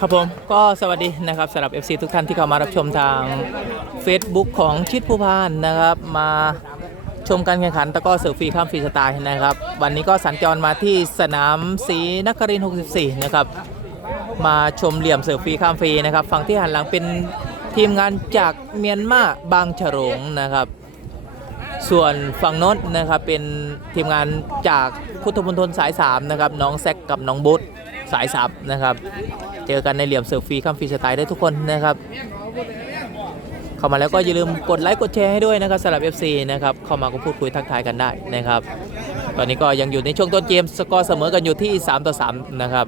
ครับผมก็สวัสดีนะครับสำหรับ FC ทุกท่านที่เข้ามารับชมทาง Facebook ของชิดผู้พานนะครับ มาชมการแข่งขันตะกร้อเสือฟรีข้ามฟรีสไตล์นะครับ วันนี้ก็สัญจรมาที่สนามศรีนครินทร์64 นะครับ มาชมเหลี่ยมเสือฟรีข้ามฟรีนะครับ ฝั่งที่หันหลังเป็นทีมงานจากเมียนมาบางฉลงนะครับ ส่วนฝั่งโน้นนะครับเป็นทีมงานจากพุทธมณฑลสาย3นะครับน้องแซกกับน้องบุ๊ สายซับนะครับ เจอกันในเหลี่ยมเซิร์ฟฟรีคัมฟรีสไตล์ได้ทุกคนนะครับ เข้ามาแล้วก็อย่าลืมกดไลค์กดแชร์ให้ด้วยนะครับสำหรับ FC นะครับ เข้ามาก็พูดคุยทักทายกันได้นะครับ ตอนนี้ก็ยังอยู่ในช่วงต้นเกมสกอร์เสมอกันอยู่ที่ 3 ต่อ 3 นะครับ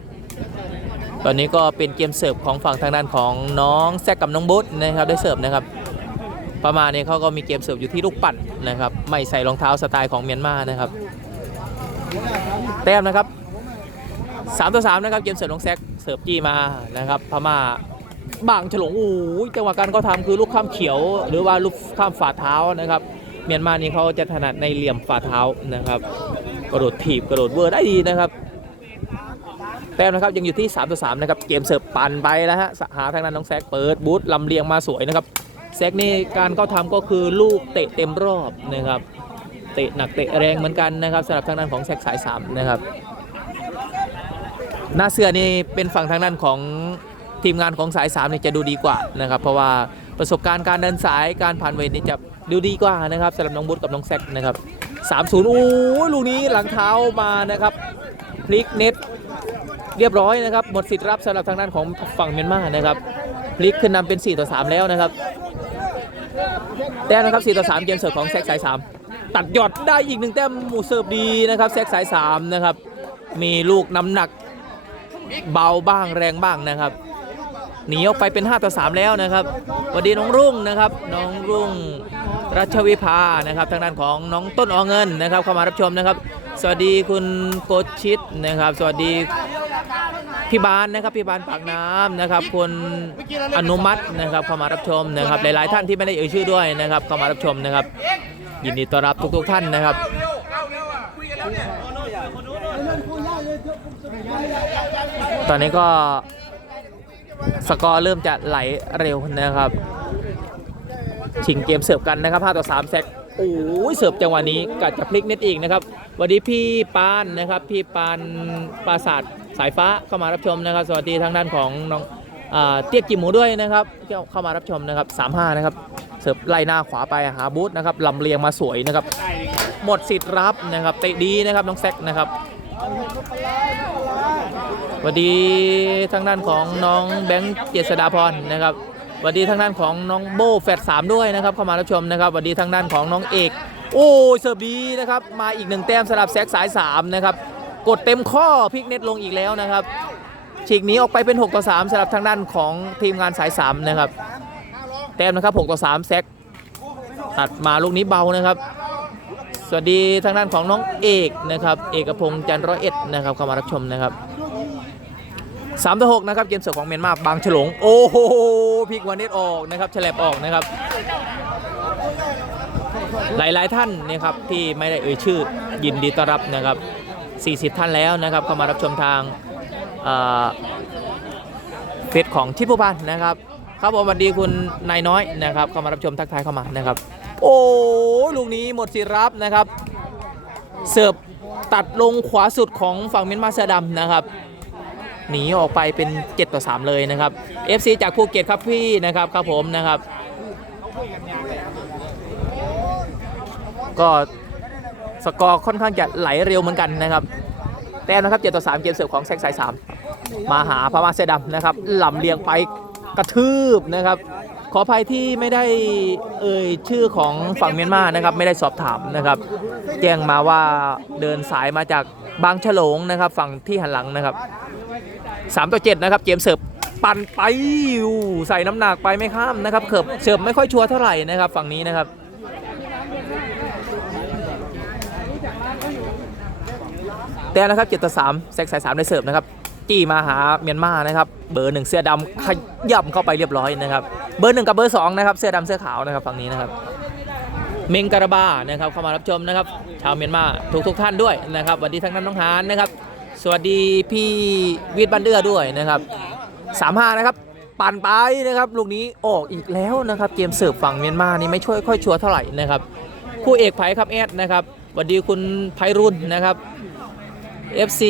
ตอนนี้ก็เป็นเกมเสิร์ฟของฝั่งทางด้านของน้องแซกกับน้องบุ๊นะครับได้เสิร์ฟนะครับประมาณนี้เขาก็มีเกมเสิร์ฟอยู่ที่ลูกปั่นนะครับ ไม่ใส่รองเท้าสไตล์ของเมียนมานะครับ แต้มนะครับ 3ต่อ3นะครับเกมเสิร์ฟน้องแซกเสิร์ฟจี้มานะครับพม่าบางฉลงโอ้ยจังหวะการเขาทำคือลูกข้ามเขียว หรือว่าลูกข้ามฝ่าเท้านะครับ เมียนมานี่เขาจะถนัดในเหลี่ยมฝ่าเท้านะครับ กระโดดถีบกระโดดเวอร์ได้ดีนะครับแต้มนะครับยังอยู่ที่3ต่อ3นะครับเกมเสิร์ฟปั่นไปแล้วฮะหาทางนั้นน้องแซกเปิดบูทลำเลียงมาสวยนะครับแซกนี่การเข้าทำก็คือลูกเตะเต็มรอบนะครับเตะหนักเตะแรงเหมือนกันนะครับสำหรับทางด้านของแซกสาย3นะครับ หน้าเสือนี่เป็นฝั่งทางด้านของทีมงานของสาย3นี่จะดูดีกว่านะครับ เพราะว่าประสบการณ์การเดินสายการผ่านเวทนี่จะดูดีกว่านะครับสำหรับน้องบุ๊ทกับน้องแซกนะครับ3-0โอ้ยลูกนี้หลังเท้ามานะครับพลิกเน็ตเรียบร้อยนะครับหมดสิทธิ์รับสำหรับทางด้านของฝั่งเมียนมานะครับพลิกขึ้นนำเป็น 4 ต่อ 3 แล้วนะครับแต้มนะครับ 4 ต่อ 3เกมเสิร์ฟของแซกสาย 3 ตัดหยอดได้อีกหนึ่งแต้มหมูเสิร์ฟดีนะครับแซกสาย 3 นะครับ มีลูกน้ำหนัก เบาบ้างแรงบ้างนะครับหนีออกไปเป็น 5 ต่อ 3 แล้วนะครับวัสดีน้องรุ่งนะครับ น้องรุ่งรัชวิภานะครับ ทางด้านของน้องต้นออเงินนะครับ เข้ามารับชมนะครับ สวัสดีคุณโกชิตนะครับ สวัสดีพี่บานนะครับพี่บานปากน้ำนะครับคุณอนุมัตินะครับเข้ามารับชมนะครับ หลาย ๆ ท่านที่ไม่ได้เอ่ยชื่อด้วยนะครับ เข้ามารับชมนะครับ ยินดีต้อนรับทุก ๆ ท่านนะครับ ตอนนี้ก็สกอร์เริ่มจะไหลเร็วนะครับ ชิงเกมเสิร์ฟกันนะครับ5ต่อ3แซกโอ้ยเสิร์ฟจังหวะนี้กัดจะพลิกเน็ตอีกนะครับสวัสดีพี่ปานนะครับ พี่ปานปราศาสตร์สายฟ้าเข้ามารับชมนะครับ สวัสดีทางด้านของน้องเตี้ยกิมหมูด้วยนะครับที่เข้ามารับชมนะครับ 35 นะครับ เสิร์ฟไล่หน้าขวาไปหาบูธนะครับลำเลียงมาสวยนะครับ หมดสิทธิ์รับนะครับเตะดีนะครับน้องแซกนะครับสวัสดีทางด้านของน้องแบงค์เจษดาพรนะครับสวัสดีทางด้านของน้องโบแฟดสามด้วยนะครับเข้ามารับชมนะครับสวัสดีทางด้านของน้องเอก โอ้เสิร์ฟดีนะครับมาอีกหนึ่งแต้มสำหรับแซกสาย3นะครับกดเต็มข้อพลิกเน็ตลงอีกแล้วนะครับฉีกหนีออกไปเป็น 6 ต่อ 3สำหรับทางด้านของทีมงานสาย 3 นะครับ แต้มนะครับ 6 ต่อ 3 แซกตัดมาลูกนี้เบานะครับ วัสดีทางด้านของน้องเอกนะครับ เอกพงษ์จันร้อยเอ็ดนะครับเข้ามารับชมนะครับสามต่อหกนะครับเกมเสิร์ฟของเมียนมาบางฉลง โอ้โหพลิกวันนี้ออกนะครับฉลบออกนะครับ หลายๆท่านนะครับที่ไม่ได้เอ่ยชื่อยินดีต้อนรับนะครับ 40 ท่านแล้วนะครับเข้ามารับชมทางเฟซของชิดผู้พันนะครับครับผมสวัสดีคุณนายน้อยนะครับเข้ามารับชมทักทายเข้ามานะครับ โอ้ยลูกนี้หมดสิรับนะครับ เสิร์ฟตัดลงขวาสุดของฝั่งเมียนมาเสือดำนะครับหนีออกไปเป็น 7 ต่อ 3 เลยนะครับ FC จากภูเก็ตครับพี่นะครับครับผมนะครับ ก็สกอร์ค่อนข้างจะไหลเร็วเหมือนกันนะครับแต้มนะครับ7ต่อ3เกมเสิร์ฟของแซกสาย 3 มาหาพม่าเสือดำนะครับลำเลียงไปกระทืบนะครับ ขออภัยที่ไม่ได้เอ่ยชื่อของฝั่งเมียนมานะครับไม่ได้สอบถามนะครับ แจ้งมาว่าเดินสายมาจากบางฉลงนะครับ ฝั่งที่หันหลังนะครับ3ต่อ7นะครับเกมเสิร์ฟปั่นไปอยู่ใส่น้ำหนักไปไม่ข้ามนะครับเขิบเสิร์ฟไม่ค่อยชัวร์เท่าไหร่นะครับ ฝั่งนี้นะครับแต่นะครับ7ต่อ3แซกสาย3ได้เสิร์ฟนะครับ จี้มาหาเมียนมานะครับ เบอร์หนึ่งเสื้อดำขย่ำเข้าไปเรียบร้อยนะครับ เบอร์หนึ่งกับเบอร์สองนะครับ เสื้อดำเสื้อขาวนะครับฝั่งนี้นะครับ เมงการาบานะครับเข้ามารับชมนะครับ ชาวเมียนมาทุกทุกท่านด้วยนะครับสวัสดีทั้งนั้นน้องฮานนะครับ สวัสดีพี่วิทย์บันเดือด้วยนะครับสามห้านะครับปั่นไปนะครับลูกนี้ออกอีกแล้วนะครับ เกมเสิร์ฟฝั่งเมียนมานี่ไม่ช่วยค่อยชัวร์เท่าไหร่นะครับคู่เอกไผ่ครับแอดนะครับสวัสดีคุณไพรุนนะครับ FC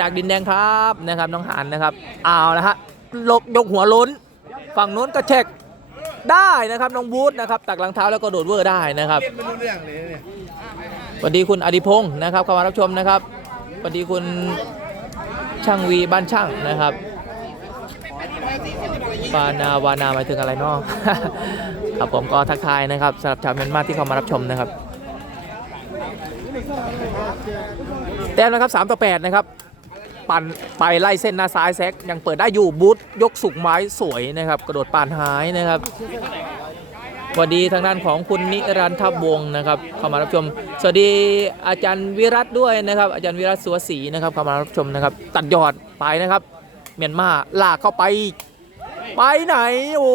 จากดินแดงครับนะครับน้องหานนะครับเอาละฮะลกยกหัวล้น ฝั่งนู้นก็เช็คได้นะครับน้องบูธนะครับตักหลังเท้าแล้วก็โดดเวอร์ได้นะครับสวัสดีคุณอดิพงศ์นะครับเข้ามารับชมนะครับสวัสดีคุณช่างวีบ้านช่างนะครับปานาวานาหมายถึงอะไรเนาะครับผมก็ทักทายนะครับสำหรับชาวเมียนมาที่เข้ามารับชมนะครับ แต้มนะครับ3ต่อ8นะครับปั่นไปไล่เส้นหน้าซ้ายแซกยังเปิดได้อยู่บูธยกสุกไม้สวยนะครับ กระโดดปานหายนะครับสวัสดีทางด้านของคุณนิรันทบวงนะครับเข้ามารับชม สวัสดีอาจารย์วิรัตด้วยนะครับ อาจารย์วิรัตสัวศรีนะครับเข้ามารับชมนะครับ ตัดยอดไปนะครับ เมียนมาลากเข้าไป ไปไหนโอ้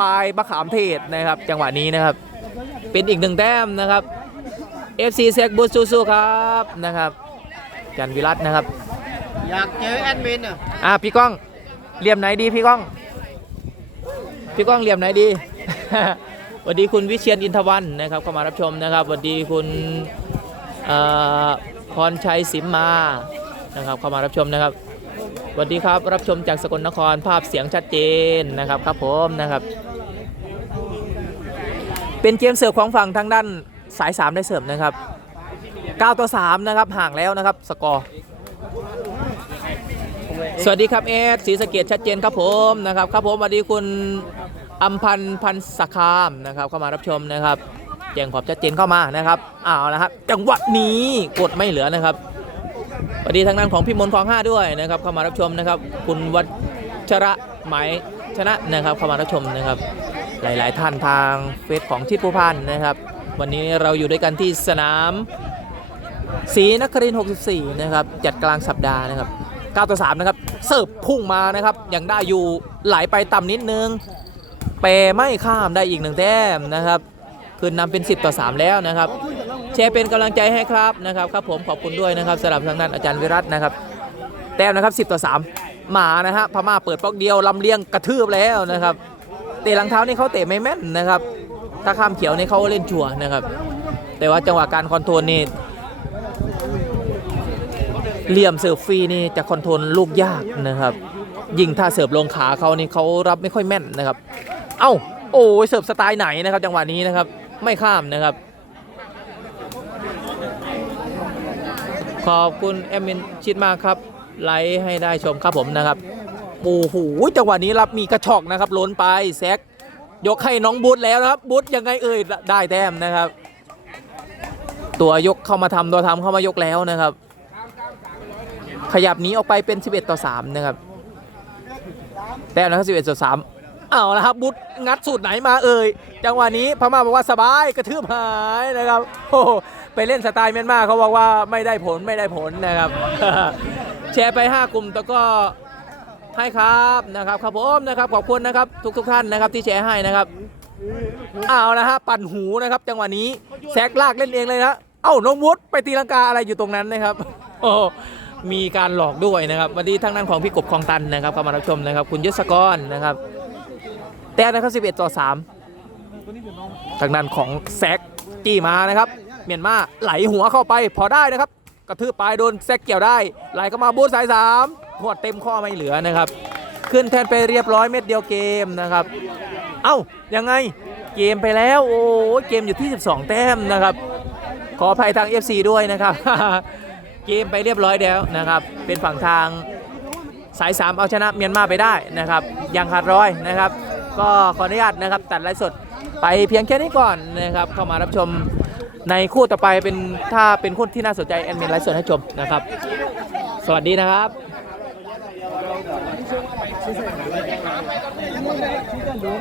ปลายมะขามเทศนะครับ จังหวะนี้นะครับ เป็นอีกหนึ่งแต้มนะครับ FC เซกบูซูซูครับนะครับอาจารย์วิรัตนะครับ อยากเจอแอดมินอะอะพี่ก้องเหลี่ยมไหนดีพี่ก้อง พี่ก้องเหลี่ยมไหนดี สวัสดีคุณวิเชียนอินทวันนะครับเข้ามารับชมนะครับสวัสดีคุณเอ่อพรชัยสิมมานะครับเข้ามารับชมนะครับสวัสดีครับรับชมจากสกลนครภาพเสียงชัดเจนนะครับครับผมนะครับ เป็นเกมเสิร์ฟของฝั่งทางด้าน สาย 3 ได้เสร์ฟนะครับ 9 ต่อ 3 นะครับ ห่างแล้วนะครับ สกอร์ สวัสดีครับเอสศรีสะเกดชัดเจนครับผมนะครับครับผมสวัสดีคุณอัมพันธ์พันสคามนะครับเข้ามารับชมนะครับแจ้งความชัดเจนเข้ามานะครับเอาละครับจังหวะนี้กดไม่เหลือนะครับสวัสดีทางด้านของพี่มนคลองห้าด้วยนะครับ เข้ามารับชมนะครับ คุณวัชระหมายชนะนะครับ เข้ามารับชมนะครับ หลาย ๆ ท่านทางเฟซของชิดผู้พันนะครับ วันนี้เราอยู่ด้วยกันที่สนามศรีนครินทร์64 นะครับ จัดกลางสัปดาห์นะครับ 9 ต่อ 3 นะครับ เสิร์ฟพุ่งมานะครับ ยังได้อยู่ไหลไปต่ำนิดนึง เปไม่ข้ามได้อีกหนึ่งแต้มนะครับ คืนนำเป็น 10 ต่อ 3 แล้วนะครับ แชร์เป็นกำลังใจให้ครับนะครับครับผมขอบคุณด้วยนะครับสำหรับทางด้านอาจารย์วิรัตนะครับ แต้มนะครับ 10 ต่อ 3 หมานะฮะพม่าเปิดป๊อกเดียวลำเลียงกระทืบแล้วนะครับ เตะหลังเท้านี่เขาเตะไม่แม่นนะครับ ถ้าข้ามเขียวนี่เขาเล่นชัวนะครับ แต่ว่าจังหวะการคอนโทรลนี่เหลี่ยมเสิร์ฟฟรีนี่จะคอนโทรลลูกยากนะครับ ยิงถ้าเสิร์ฟลงขาเขานี่เขารับไม่ค่อยแม่นนะครับ เอ้าโอ้ยเสิร์ฟสไตล์ไหนนะครับ จังหวะนี้นะครับไม่ข้ามนะครับ ขอบคุณแอมมินชิดมากครับไลค์ให้ได้ชมครับผมนะครับโอ้โหจังหวะนี้รับมีกระชอกนะครับล้นไปแซก ยกให้น้องบูธแล้วนะครับบูธยังไงเอ่ยได้แต้มนะครับ ตัวยกเข้ามาทำตัวทำเข้ามายกแล้วนะครับ ขยับนี้ออกไปเป็น 11 ต่อ 3 นะครับ แต้มนะครับ11ต่อ3เอาละครับบุตรงัดสูตรไหนมาเอ่ยจังหวะนี้พม่าบอกว่าสบายกระทืบหายนะครับโอ้โหไปเล่นสไตล์เมียนมาเขาบอกว่าไม่ได้ผลไม่ได้ผลนะครับ แชร์ไป 5 กลุ่มแต่ก็ ให้ครับนะครับครับผมนะครับขอบคุณนะครับทุกทุกท่านนะครับที่แชร์ให้นะครับเอานะฮะปั่นหูนะครับ จังหวะนี้แซกลากเล่นเองเลยนะเอ้าน้องวุฒไปตีลังกาอะไรอยู่ตรงนั้นนะครับโอ้มีการหลอกด้วยนะครับวันนี้ทางด้านของพี่กบคลองตันนะครับเข้ามารับชมนะครับ คุณยศกรนะครับ แต้นะครับ11 ต่อ 3 ทางด้านของแซกจี้มานะครับ เมียนมาไหลหัวเข้าไปพอได้นะครับ กระทืบปลายโดนแซกเกี่ยวได้ไหลเข้ามาบูทสาย3 หวดเต็มข้อไม่เหลือนะครับ ขึ้นแทนไปเรียบร้อยเม็ดเดียวเกมนะครับ เอ้ายังไงเกมไปแล้วโอ้เกมอยู่ที่ 12 แต้มนะครับ ขออภัยทาง FC ด้วยนะครับ เกมไปเรียบร้อยแล้วนะครับ เป็นฝั่งทางสาย 3 เอาชนะเมียนมาไปได้นะครับยังขาดร้อยนะครับ ก็ขออนุญาตนะครับตัดไลฟ์สดไปเพียงแค่นี้ก่อนนะครับเข้ามารับชมในคู่ต่อไปเป็นถ้าเป็นคู่ที่น่าสนใจแอดมินไลฟ์สดให้ชมนะครับ สวัสดีนะครับ thank